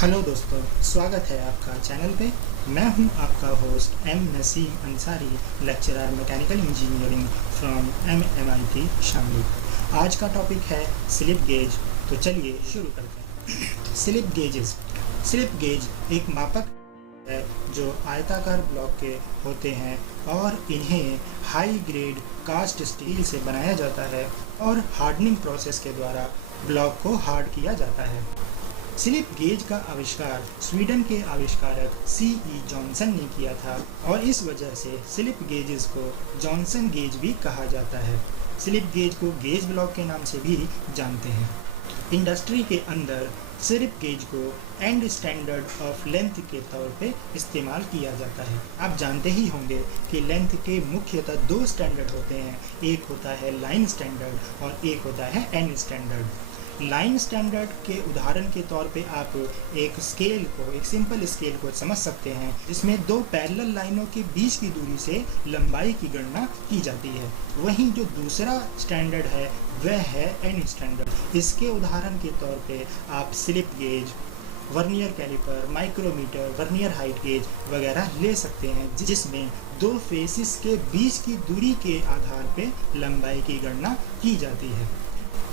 Hello दोस्तों, स्वागत है आपका चैनल पे। मैं हूं आपका host M Naseem Ansari, lecturer mechanical engineering from MMIT Shamli. आज का टॉपिक है स्लिप गेज। तो चलिए शुरू करते हैं। Slip gauges. स्लिप गेज एक मापक है जो आयताकार ब्लॉक के होते हैं और इन्हें हाई ग्रेड कास्ट स्टील से बनाया जाता है और हार्डनिंग प्रोसेस के द्वारा ब्लॉक को हार्ड किया जाता है। स्लिप गेज का आविष्कार स्वीडन के आविष्कारक C.E. जॉनसन ने किया था और इस वजह से स्लिप गेजेस को जॉनसन गेज भी कहा जाता है। स्लिप गेज को गेज ब्लॉक के नाम से भी जानते हैं। इंडस्ट्री के अंदर स्लिप गेज को एंड स्टैंडर्ड ऑफ लेंथ के तौर पे इस्तेमाल किया जाता है। आप जानते ही होंगे कि लेंथ के मुख्यतः दो स्टैंडर्ड होते हैं, एक होता है लाइन स्टैंडर्ड और एक होता है एंड स्टैंडर्ड। लाइन स्टैंडर्ड के उदाहरण के तौर पे आप एक सिंपल स्केल को समझ सकते हैं जिसमें दो पैरेलल लाइनों के बीच की दूरी से लंबाई की गणना की जाती है। वहीं जो दूसरा स्टैंडर्ड है वह है एंड स्टैंडर्ड। इसके उदाहरण के तौर पे आप slip gauge, vernier caliper, micrometer, vernier height gauge वगैरह ले सकते हैं जिसमें दो फेसिस के बीच की दूरी के आधार पे लंबाई की गणना की जाती है।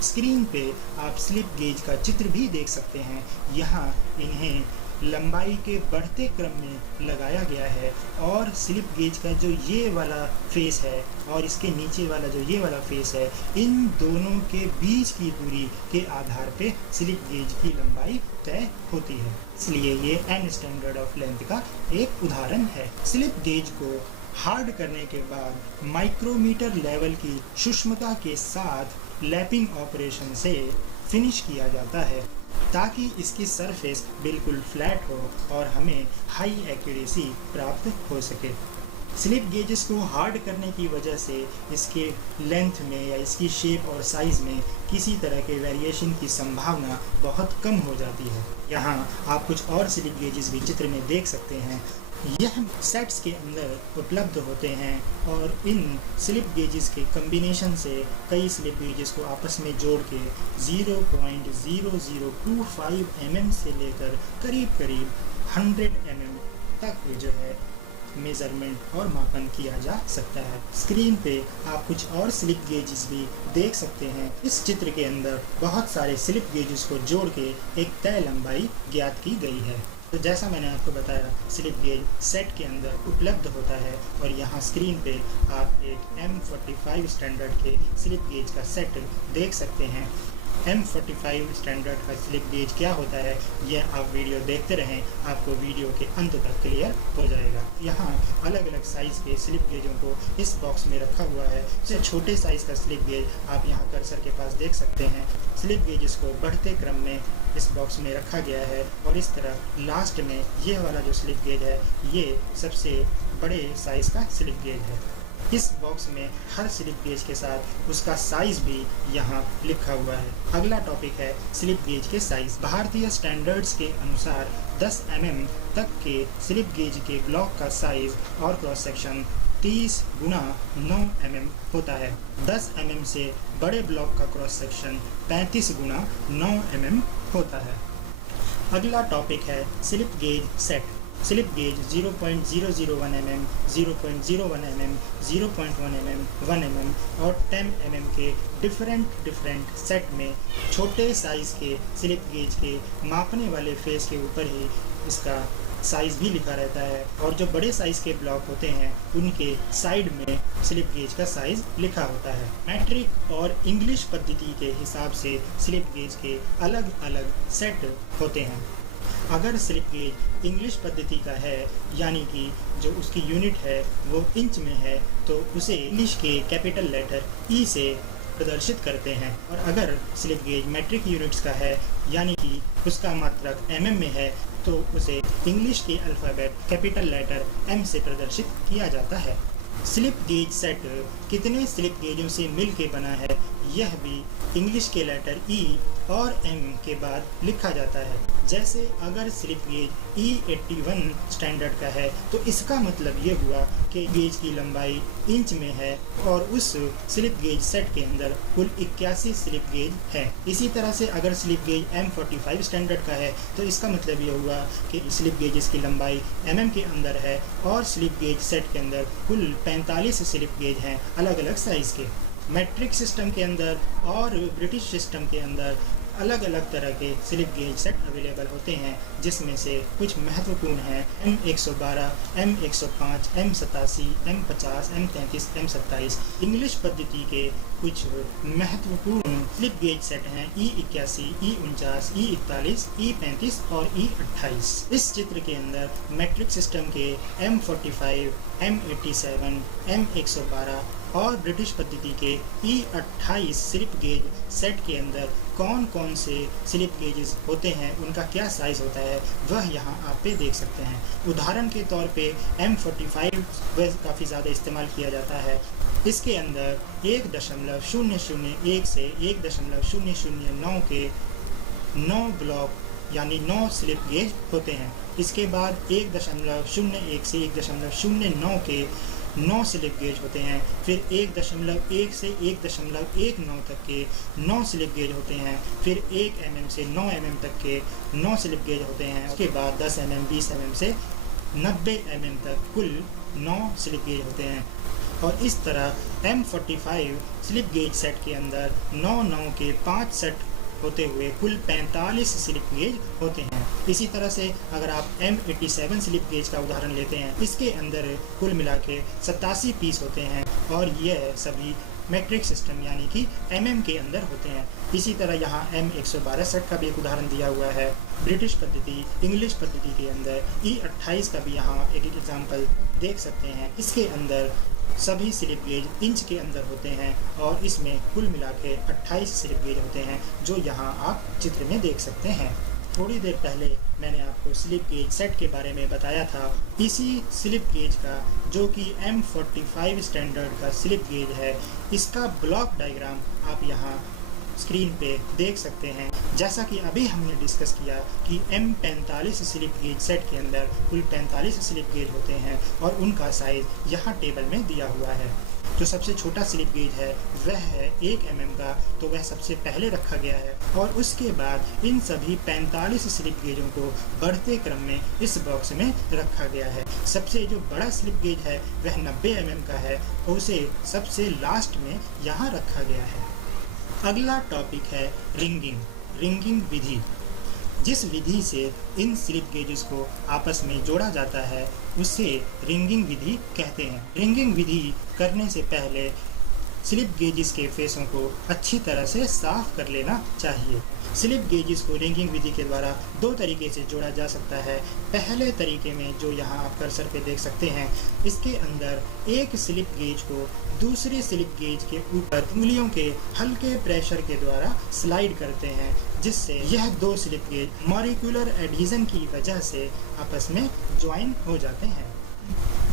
स्क्रीन पे आप स्लिप गेज का चित्र भी देख सकते हैं। यहाँ इन्हें लंबाई के बढ़ते क्रम में लगाया गया है और स्लिप गेज का जो ये वाला फेस है और इसके नीचे वाला जो ये वाला फेस है, इन दोनों के बीच की दूरी के आधार पे स्लिप गेज की लंबाई तय होती है। इसलिए ये एंड स्टैंडर्ड ऑफ लेंथ का एक उदाहरण है। स्लिप गेज को हार्ड करने के बाद माइक्रोमीटर लेवल की सूक्ष्मता के साथ लैपिंग ऑपरेशन से फिनिश किया जाता है ताकि इसकी सरफेस बिल्कुल फ्लैट हो और हमें हाई एक्यूरेसी प्राप्त हो सके। स्लिप गेजेस को हार्ड करने की वजह से इसके लेंथ में या इसकी शेप और साइज़ में किसी तरह के वेरिएशन की संभावना बहुत कम हो जाती है। यहाँ आप कुछ और स्लिप गेजेस भी चित्र में देख सकते हैं। यह सेट्स के अंदर उपलब्ध होते हैं और इन स्लिप गेजेस के कम्बिनेशन से कई स्लिप गेजेस को आपस में जोड़ के 0.0025 mm से लेकर करीब 100 mm तक जो है मेजरमेंट और मापन किया जा सकता है। स्क्रीन पे आप कुछ और स्लिप गेजेस भी देख सकते हैं। इस चित्र के अंदर बहुत सारे स्लिप गेजेस को जोड़ के एक तय लंबाई ज्ञात की गई है। तो जैसा मैंने आपको बताया, स्लिप गेज सेट के अंदर उपलब्ध होता है और यहाँ स्क्रीन पे आप एक M45 स्टैंडर्ड के स्लिप गेज का सेट देख सकते हैं। M45 स्टैंडर्ड का स्लिप गेज क्या होता है यह आप वीडियो देखते रहें, आपको वीडियो के अंत तक क्लियर हो जाएगा। यहाँ अलग अलग साइज़ के स्लिप गेजों को इस बॉक्स में रखा हुआ है। सबसे छोटे साइज़ का स्लिप गेज आप यहाँ कर्सर के पास देख सकते हैं। स्लिप गेजेस को बढ़ते क्रम में इस बॉक्स में रखा गया है और इस तरह लास्ट में ये वाला जो स्लिप गेज है ये सबसे बड़े साइज़ का स्लिप गेज है। इस बॉक्स में हर स्लिप गेज के साथ उसका साइज भी यहाँ लिखा हुआ है। अगला टॉपिक है स्लिप गेज के साइज। भारतीय स्टैंडर्ड्स के अनुसार 10 mm तक के स्लिप गेज के ब्लॉक का साइज और क्रॉस सेक्शन 30 गुणा 9 mm होता है। 10 mm से बड़े ब्लॉक का क्रॉस सेक्शन 35 गुणा 9 mm होता है। अगला टॉपिक है slip gauge set. Slip gauge 0.001 mm, 0.01 mm, 0.1 mm, 1 mm और 10 mm के डिफरेंट सेट में छोटे साइज़ के स्लिप गेज के मापने वाले फेस के ऊपर ही इसका साइज़ भी लिखा रहता है और जो बड़े साइज़ के ब्लॉक होते हैं उनके साइड में स्लिप गेज का साइज़ लिखा होता है। मैट्रिक और इंग्लिश पद्धति के हिसाब से स्लिप गेज के अलग अलग सेट होते हैं। अगर स्लिप गेज इंग्लिश पद्धति का है यानी कि जो उसकी यूनिट है वो इंच में है तो उसे इंग्लिश के कैपिटल लेटर ई से प्रदर्शित करते हैं और अगर स्लिप गेज मैट्रिक यूनिट्स का है यानी कि उसका मात्रक mm में है तो उसे इंग्लिश के अल्फ़ाबेट कैपिटल लेटर M से प्रदर्शित किया जाता है। स्लिप गेज सेट कितने स्लिप गेजों से मिल के बना है यह भी इंग्लिश के लेटर E और M के बाद लिखा जाता है। जैसे अगर स्लिप गेज E81 स्टैंडर्ड का है तो इसका मतलब ये हुआ कि गेज की लंबाई इंच में है और उस स्लिप गेज सेट के अंदर कुल 81 स्लिप गेज है। इसी तरह से अगर स्लिप गेज M45 स्टैंडर्ड का है तो इसका मतलब ये हुआ कि स्लिप गेजेस की लंबाई mm के अंदर है और स्लिप गेज सेट के अंदर कुल 45 स्लिप गेज हैं अलग अलग साइज़ के। मैट्रिक सिस्टम के अंदर और ब्रिटिश सिस्टम के अंदर अलग अलग तरह के स्लिप गेज सेट अवेलेबल होते हैं, जिसमें से कुछ महत्वपूर्ण हैं M112, M105, M87, M50, M33, M27। English पद्धति के कुछ महत्वपूर्ण स्लिप गेज सेट हैं E81, E49, E41, E35 और E28। इस चित्र के अंदर मैट्रिक सिस्टम के M45, M87, M112 और ब्रिटिश पद्धति के E28 स्लिप गेज सेट के अंदर कौन कौन से स्लिप गेजेस होते हैं, उनका क्या साइज़ होता है, वह यहाँ आप पे देख सकते हैं। उदाहरण के तौर पे M45 वह काफ़ी ज़्यादा इस्तेमाल किया जाता है। इसके अंदर 1.001 से 1.009 के 9 ब्लॉक यानी 9 स्लिप गेज होते हैं। इसके बाद 1.01 से 1.09 के 9 स्लिप गेज होते हैं। फिर 1.1 से 1.19 तक के 9 स्लिप गेज होते हैं। फिर 1 mm से 9 mm तक के 9 स्लिप गेज होते हैं। उसके बाद 10 mm 20 mm से 90 mm तक कुल 9 स्लिप गेज होते हैं। और इस तरह M45 स्लिप गेज सेट के अंदर 9 के 5 सेट होते हुए कुल 45 स्लिप गेज होते हैं। इसी तरह से अगर आप M87 स्लिप गेज का उदाहरण लेते हैं, इसके अंदर कुल मिला के 87 पीस होते हैं और यह सभी मैट्रिक सिस्टम यानी कि mm के अंदर होते हैं। इसी तरह यहाँ M112 सेट का भी एक उदाहरण दिया हुआ है। ब्रिटिश पद्धति, इंग्लिश पद्धति के अंदर E28 का भी यहाँ एक एग्जाम्पल देख सकते हैं। इसके अंदर सभी स्लिप गेज इंच के अंदर होते हैं और इसमें कुल मिला के 28 स्लिप गेज होते हैं, जो यहाँ आप चित्र में देख सकते हैं। थोड़ी देर पहले मैंने आपको स्लिप गेज सेट के बारे में बताया था। इसी स्लिप गेज का जो कि M45 स्टैंडर्ड का स्लिप गेज है, इसका ब्लॉक डायग्राम आप यहाँ स्क्रीन पे देख सकते हैं। जैसा कि अभी हमने डिस्कस किया कि M45 स्लिप गेज सेट के अंदर कुल 45 स्लिप गेज होते हैं और उनका साइज़ यहाँ टेबल में दिया हुआ है। जो सबसे छोटा स्लिप गेज है वह है 1 mm का, तो वह सबसे पहले रखा गया है और उसके बाद इन सभी 45 स्लिप गेजों को बढ़ते क्रम में इस बॉक्स में रखा गया है। सबसे जो बड़ा स्लिप गेज है वह 90 mm का है और उसे सबसे लास्ट में यहाँ रखा गया है। अगला टॉपिक है रिंगिंग विधि। जिस विधि से इन स्लिप गेजेस को आपस में जोड़ा जाता है उसे रिंगिंग विधि कहते हैं। रिंगिंग विधि करने से पहले स्लिप गेजेस के फेसों को अच्छी तरह से साफ कर लेना चाहिए। स्लिप गेजेस को रिंगिंग विधि के द्वारा 2 तरीके से जोड़ा जा सकता है। पहले तरीके में जो यहाँ आप कर्सर पे देख सकते हैं, इसके अंदर एक स्लिप गेज को दूसरे स्लिप गेज के ऊपर उंगलियों के हल्के प्रेशर के द्वारा स्लाइड करते हैं, जिससे यह 2 स्लिप गेज मॉलिक्यूलर एडहेजन की वजह से आपस में ज्वाइन हो जाते हैं।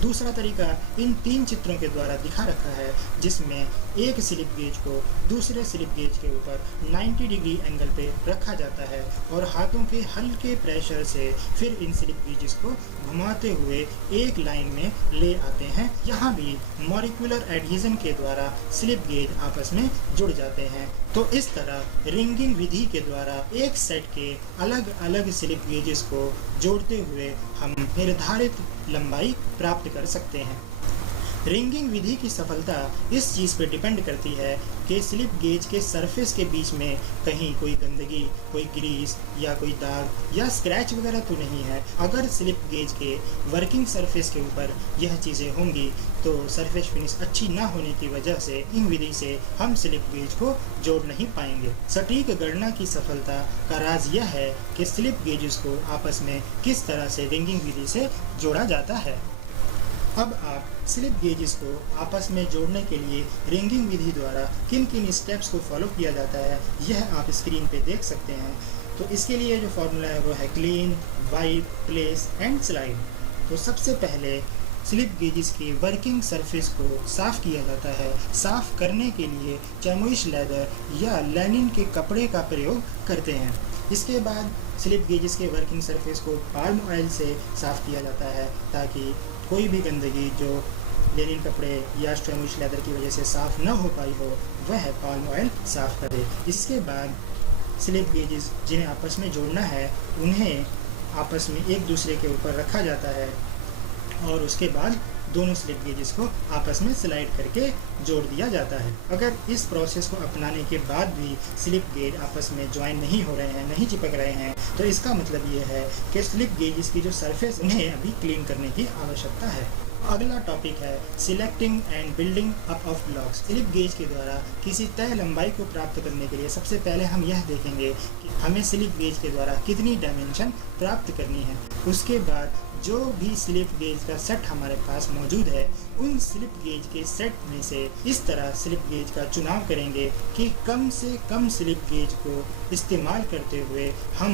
दूसरा तरीका इन 3 चित्रों के द्वारा दिखा रखा है, जिसमें एक स्लिप गेज को दूसरे स्लिप गेज के ऊपर 90 डिग्री एंगल पे रखा जाता है और हाथों के हल्के प्रेशर से फिर इन स्लिप गेजेस को घुमाते हुए एक लाइन में ले आते हैं। यहाँ भी मॉलिक्यूलर एडहेजन के द्वारा स्लिप गेज आपस में जुड़ जाते हैं। तो इस तरह रिंगिंग विधि के द्वारा एक सेट के अलग अलग स्लिप गेजेस को जोड़ते हुए हम निर्धारित लंबाई प्राप्त कर सकते हैं। रिंगिंग विधि की सफलता इस चीज़ पर डिपेंड करती है कि स्लिप गेज के सरफेस के बीच में कहीं कोई गंदगी, कोई ग्रीस या कोई दाग या स्क्रैच वगैरह तो नहीं है। अगर स्लिप गेज के वर्किंग सरफेस के ऊपर यह चीज़ें होंगी तो सरफेस फिनिश अच्छी ना होने की वजह से इन विधि से हम स्लिप गेज को जोड़ नहीं पाएंगे। सटीक गणना की सफलता का राज यह है कि स्लिप गेजेस को आपस में किस तरह से रिंगिंग विधि से जोड़ा जाता है। अब आप स्लिप गेजेस को आपस में जोड़ने के लिए रिंगिंग विधि द्वारा किन किन स्टेप्स को फॉलो किया जाता है, यह आप स्क्रीन पे देख सकते हैं। तो इसके लिए जो फॉर्मूला है वो है clean, wipe, place and slide. तो सबसे पहले स्लिप गेजेस की वर्किंग सरफेस को साफ़ किया जाता है। साफ़ करने के लिए चैमोइश लेदर या लैनिन के कपड़े का प्रयोग करते हैं। इसके बाद स्लिप गेजेस के वर्किंग सरफेस को पाल्म ऑयल से साफ़ किया जाता है ताकि कोई भी गंदगी जो लेनिन कपड़े या चैमोइश लेदर की वजह से साफ़ न हो पाई हो वह पाल्म ऑयल साफ़ करे। इसके बाद स्लिप गेजेस जिन्हें आपस में जोड़ना है उन्हें आपस में एक दूसरे के ऊपर रखा जाता है और उसके बाद दोनों स्लिप गेजेस को आपस में स्लाइड करके जोड़ दिया जाता है। अगर इस प्रोसेस को अपनाने के बाद भी स्लिप गेज आपस में ज्वाइन नहीं हो रहे हैं, नहीं चिपक रहे हैं, तो इसका मतलब ये है कि स्लिप गेजेस की जो सरफेस उन्हें अभी क्लीन करने की आवश्यकता है। अगला टॉपिक है selecting and building up of blocks. Slip gauge के द्वारा किसी तय लंबाई को प्राप्त करने के लिए सबसे पहले हम यह देखेंगे कि हमें स्लिप गेज के द्वारा कितनी डायमेंशन प्राप्त करनी है। उसके बाद जो भी स्लिप गेज का सेट हमारे पास मौजूद है उन स्लिप गेज के सेट में से इस तरह स्लिप गेज का चुनाव करेंगे कि कम से कम स्लिप गेज को इस्तेमाल करते हुए हम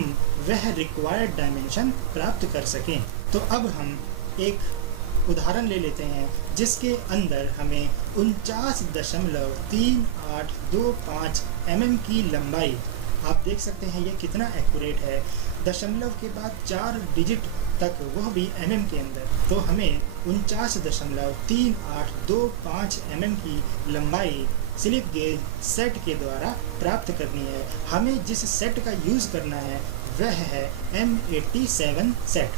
वह रिक्वायर्ड डायमेंशन प्राप्त कर सकें। तो अब हम एक उदाहरण ले लेते हैं जिसके अंदर हमें 49.3825 mm की लंबाई, आप देख सकते हैं ये कितना एक्यूरेट है, दशमलव के बाद 4 डिजिट तक, वह भी mm के अंदर। तो हमें 49.3825 mm की लंबाई स्लिप गेज सेट के द्वारा प्राप्त करनी है। हमें जिस सेट का यूज़ करना है वह है M87 सेट।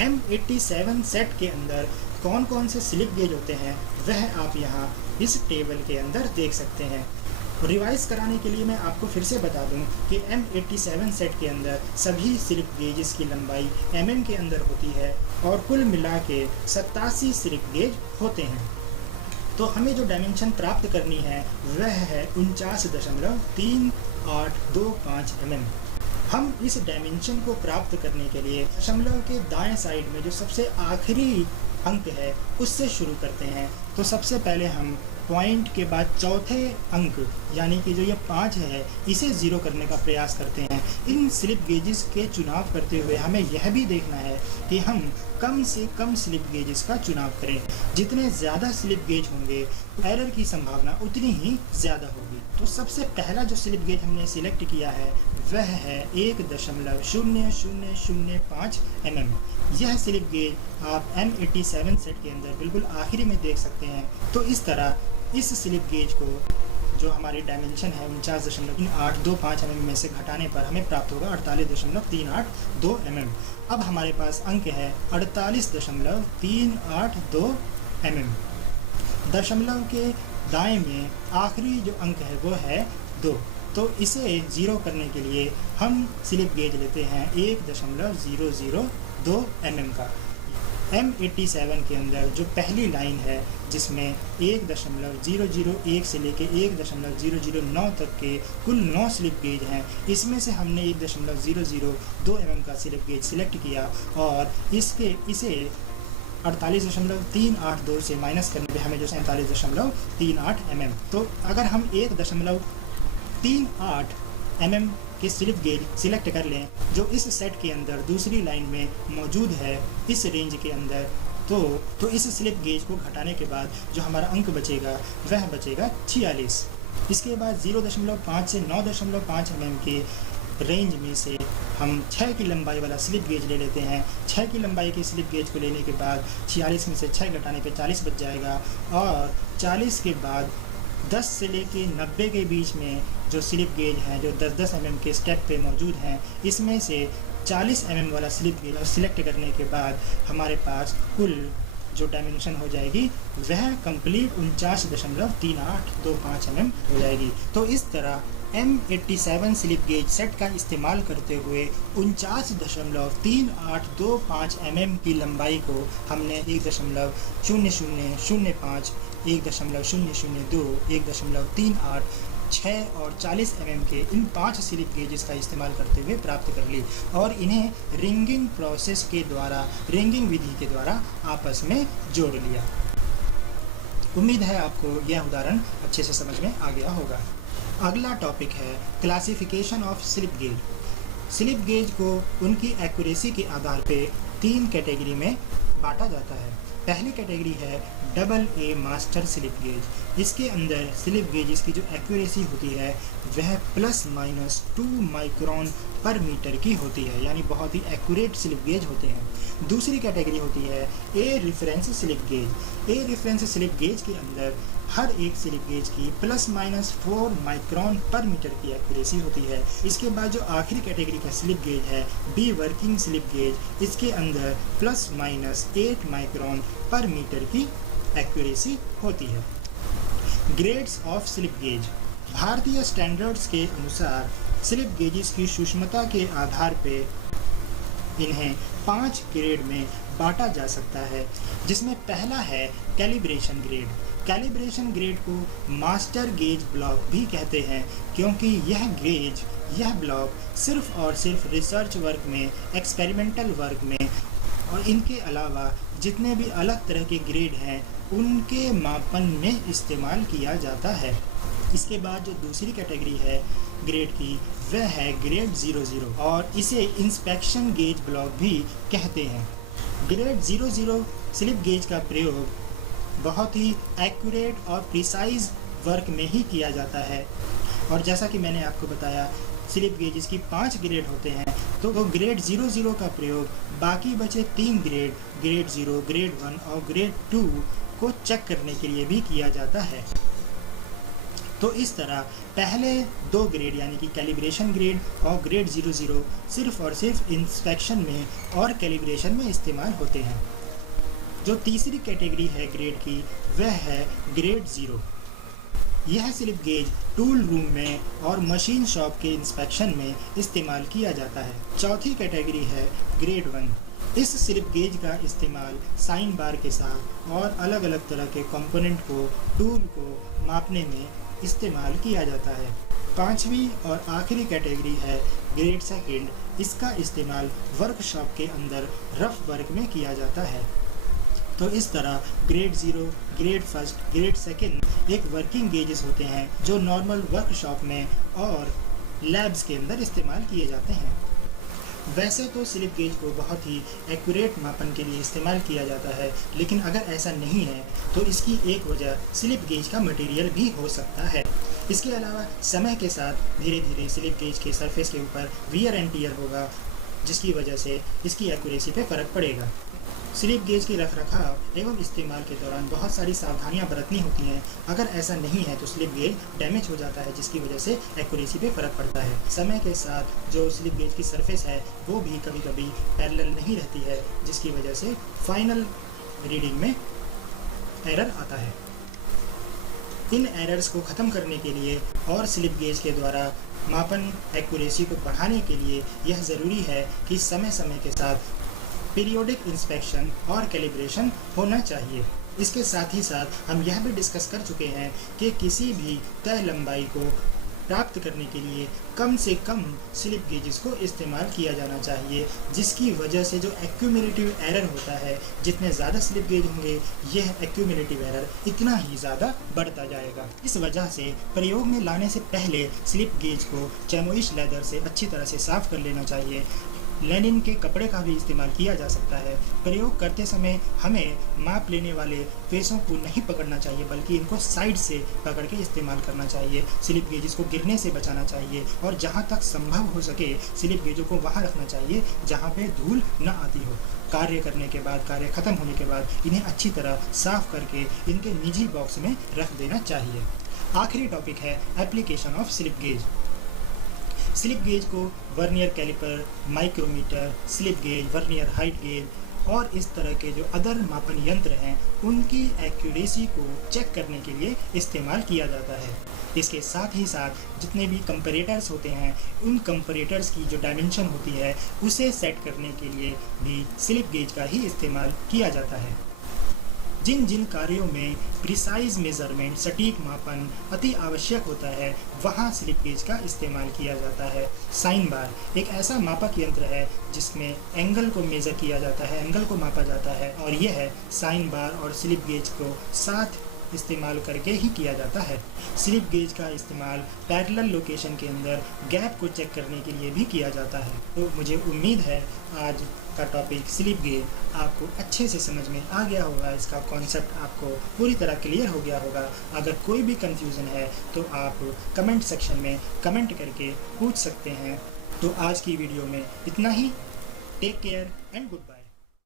M87 सेट के अंदर कौन कौन से स्लिप गेज होते हैं वह आप यहाँ इस टेबल के अंदर देख सकते हैं। रिवाइज कराने के लिए मैं आपको फिर से बता दूं कि M87 सेट के अंदर सभी स्लिप गेजेस की लंबाई mm के अंदर होती है और कुल मिला के 87 स्लिप गेज होते हैं। तो हमें जो डायमेंशन प्राप्त करनी है वह है 49.3825 mm। हम इस डायमेंशन को प्राप्त करने के लिए दशमलव के दाएं साइड में जो सबसे आखिरी अंक है उससे शुरू करते हैं। तो सबसे पहले हम पॉइंट के बाद चौथे अंक यानी कि जो ये 5 है इसे 0 करने का प्रयास करते हैं। इन स्लिप गेजेस के चुनाव करते हुए हमें यह भी देखना है कि हम कम से कम स्लिप गेजेस का चुनाव करें। जितने ज़्यादा स्लिप गेज होंगे एरर की संभावना उतनी ही ज़्यादा होगी। तो सबसे पहला जो स्लिप गेज हमने सिलेक्ट किया है वह है 1.0005 mm। यह स्लिप गेज आप M87 सेट के अंदर बिल्कुल आखिरी में देख सकते हैं। तो इस तरह इस स्लिप गेज को जो हमारी डायमेंशन है 49.3825 mm में से घटाने पर हमें प्राप्त होगा 48.382 mm। अब हमारे पास अंक है 48.382 mm। दशमलव के दाएं में आखिरी जो अंक है वो है 2। तो इसे 0 करने के लिए हम स्लिप गेज लेते हैं 1.002 mm का। M87 के अंदर जो पहली लाइन है जिसमें 1.001 से लेके 1.009 तक के कुल 9 स्लिप गेज हैं, इसमें से हमने 1.002 mm का स्लिप गेज सिलेक्ट किया और इसे 48.382 से माइनस करने पे हमें जो 47.38 mm। तो अगर हम 1.38 mm के स्लिप गेज सिलेक्ट कर लें जो इस सेट के अंदर दूसरी लाइन में मौजूद है इस रेंज के अंदर, तो इस स्लिप गेज को घटाने के बाद जो हमारा अंक बचेगा वह बचेगा 46। इसके बाद 0.5 से 9.5 mm के रेंज में से हम 6 की लंबाई वाला स्लिप गेज ले लेते हैं। 6 की लंबाई के स्लिप गेज को लेने के बाद 46 में से 6 घटाने पे 40 बच जाएगा और 40 के बाद 10 से लेके 90 के बीच में जो स्लिप गेज हैं जो 10-10 mm के स्टेप पे मौजूद हैं, इसमें से 40 mm वाला स्लिप गेज सिलेक्ट करने के बाद हमारे पास कुल जो डायमेंशन हो जाएगी वह कंप्लीट 49.3825 mm हो जाएगी। तो इस तरह M87 स्लिप गेज सेट का इस्तेमाल करते हुए 49.3825 mm की लंबाई को हमने 1.0005, 1.002, 1.38, 6 और 40 mm के इन 5 स्लिप गेजेस का इस्तेमाल करते हुए प्राप्त कर ली और इन्हें रिंगिंग प्रोसेस के द्वारा, रिंगिंग विधि के द्वारा आपस में जोड़ लिया। उम्मीद है आपको यह उदाहरण अच्छे से समझ में आ गया होगा। अगला टॉपिक है classification of slip gauge. Slip gauge को उनकी एक्यूरेसी के आधार पे 3 कैटेगरी में बांटा जाता है। पहली कैटेगरी है double A master slip gauge. इसके अंदर स्लिप गेजेस की जो एक्यूरेसी होती है वह ±2 माइक्रोन पर मीटर की होती है, यानी बहुत ही एक्यूरेट स्लिप गेज होते हैं। दूसरी कैटेगरी होती है a reference slip gauge. A reference slip gauge के अंदर हर एक स्लिप गेज की ±4 माइक्रोन पर मीटर की एक्यूरेसी होती है। इसके बाद जो आखिरी कैटेगरी का स्लिप गेज है बी वर्किंग स्लिप गेज, इसके अंदर ±8 माइक्रोन पर मीटर की एक्यूरेसी होती है। Grades of slip gauge. भारतीय स्टैंडर्ड्स के अनुसार स्लिप गेजेस की सूक्ष्मता के आधार पे इन्हें 5 ग्रेड में बांटा जा सकता है, जिसमें पहला है कैलिब्रेशन ग्रेड। कैलिब्रेशन ग्रेड को मास्टर गेज ब्लॉक भी कहते हैं, क्योंकि यह ब्लॉक सिर्फ और सिर्फ रिसर्च वर्क में, एक्सपेरिमेंटल वर्क में और इनके अलावा जितने भी अलग तरह के ग्रेड हैं उनके मापन में इस्तेमाल किया जाता है। इसके बाद जो दूसरी कैटेगरी है ग्रेड की वह है ग्रेड 00 और इसे इंस्पेक्शन गेज ब्लॉक भी कहते हैं। ग्रेड 00 स्लिप गेज का प्रयोग बहुत ही एक्यूरेट और प्रिसाइज वर्क में ही किया जाता है, और जैसा कि मैंने आपको बताया स्लिप गेजेस की 5 ग्रेड होते हैं, तो ग्रेड 00 का प्रयोग बाकी बचे 3 ग्रेड 0, ग्रेड 1 और ग्रेड 2 को चेक करने के लिए भी किया जाता है। तो इस तरह पहले 2 ग्रेड यानी कि कैलिब्रेशन ग्रेड और ग्रेड 00 सिर्फ और सिर्फ इंस्पेक्शन में और कैलिब्रेशन में इस्तेमाल होते हैं। जो तीसरी कैटेगरी है ग्रेड की वह है ग्रेड 0। यह स्लिप गेज टूल रूम में और मशीन शॉप के इंस्पेक्शन में इस्तेमाल किया जाता है। चौथी कैटेगरी है ग्रेड 1। इस स्लिप गेज का इस्तेमाल साइन बार के साथ और अलग अलग तरह के कंपोनेंट को, टूल को मापने में इस्तेमाल किया जाता है। पांचवी और आखिरी कैटेगरी है ग्रेड 2। इसका इस्तेमाल वर्कशॉप के अंदर रफ वर्क में किया जाता है। तो इस तरह ग्रेड 0, ग्रेड 1, ग्रेड 2 एक वर्किंग गेजेस होते हैं जो नॉर्मल वर्कशॉप में और लैब्स के अंदर इस्तेमाल किए जाते हैं। वैसे तो स्लिप गेज को बहुत ही एक्यूरेट मापन के लिए इस्तेमाल किया जाता है, लेकिन अगर ऐसा नहीं है तो इसकी एक वजह स्लिप गेज का मटेरियल भी हो सकता है। इसके अलावा समय के साथ धीरे धीरे स्लिप गेज के सरफेस के ऊपर वियर एंड टियर होगा, जिसकी वजह से इसकी एक्यूरेसी पे फ़र्क पड़ेगा। स्लिप गेज के रखरखाव एवं इस्तेमाल के दौरान बहुत सारी सावधानियां बरतनी होती हैं। अगर ऐसा नहीं है तो स्लिप गेज डैमेज हो जाता है, जिसकी वजह से एक्यूरेसी पे फ़र्क पड़ता है। समय के साथ जो स्लिप गेज की सरफेस है वो भी कभी कभी पैरेलल नहीं रहती है, जिसकी वजह से फाइनल रीडिंग में एरर आता है। इन एरर्स को ख़त्म करने के लिए और स्लिप गेज के द्वारा मापन एक्यूरेसी को बढ़ाने के लिए यह ज़रूरी है कि समय समय के साथ पीरियोडिक इंस्पेक्शन और कैलिब्रेशन होना चाहिए। इसके साथ ही साथ हम यह भी डिस्कस कर चुके हैं कि किसी भी तय लंबाई को प्राप्त करने के लिए कम से कम स्लिप गेजेस को इस्तेमाल किया जाना चाहिए, जिसकी वजह से जो एक्यूमुलेटिव एरर होता है, जितने ज़्यादा स्लिप गेज होंगे यह एक्यूमुलेटिव एरर इतना ही ज़्यादा बढ़ता जाएगा। इस वजह से प्रयोग में लाने से पहले स्लिप गेज को चैमोइश लेदर से अच्छी तरह से साफ़ कर लेना चाहिए। लेनिन के कपड़े का भी इस्तेमाल किया जा सकता है। प्रयोग करते समय हमें माप लेने वाले फेसों को नहीं पकड़ना चाहिए, बल्कि इनको साइड से पकड़ के इस्तेमाल करना चाहिए। स्लिप गेजेस को गिरने से बचाना चाहिए और जहां तक संभव हो सके स्लिप गेजों को वहां रखना चाहिए जहां पे धूल न आती हो। कार्य करने के बाद, कार्य खत्म होने के बाद इन्हें अच्छी तरह साफ करके इनके निजी बॉक्स में रख देना चाहिए। आखिरी टॉपिक है application of slip gauge. Slip gauge को vernier caliper, micrometer, slip gauge, vernier height gauge और इस तरह के जो अदर मापन यंत्र हैं उनकी एक्यूरेसी को चेक करने के लिए इस्तेमाल किया जाता है। इसके साथ ही साथ जितने भी कंपैरेटर्स होते हैं उन कंपैरेटर्स की जो डायमेंशन होती है उसे सेट करने के लिए भी स्लिप गेज का ही इस्तेमाल किया जाता है। जिन जिन कार्यों में प्रिसाइज मेजरमेंट, सटीक मापन अति आवश्यक होता है वहाँ स्लिप गेज का इस्तेमाल किया जाता है। साइन बार एक ऐसा मापक यंत्र है जिसमें एंगल को मेज़र किया जाता है, एंगल को मापा जाता है, और यह साइन बार और स्लिप गेज को साथ इस्तेमाल करके ही किया जाता है। स्लिप गेज का इस्तेमाल पैरेलल लोकेशन के अंदर गैप को चेक करने के लिए भी किया जाता है। तो मुझे उम्मीद है आज का टॉपिक स्लीप गेम आपको अच्छे से समझ में आ गया होगा। इसका कॉन्सेप्ट आपको पूरी तरह क्लियर हो गया होगा। अगर कोई भी कंफ्यूजन है तो आप कमेंट सेक्शन में कमेंट करके पूछ सकते हैं। तो आज की वीडियो में इतना ही। Take care and good bye.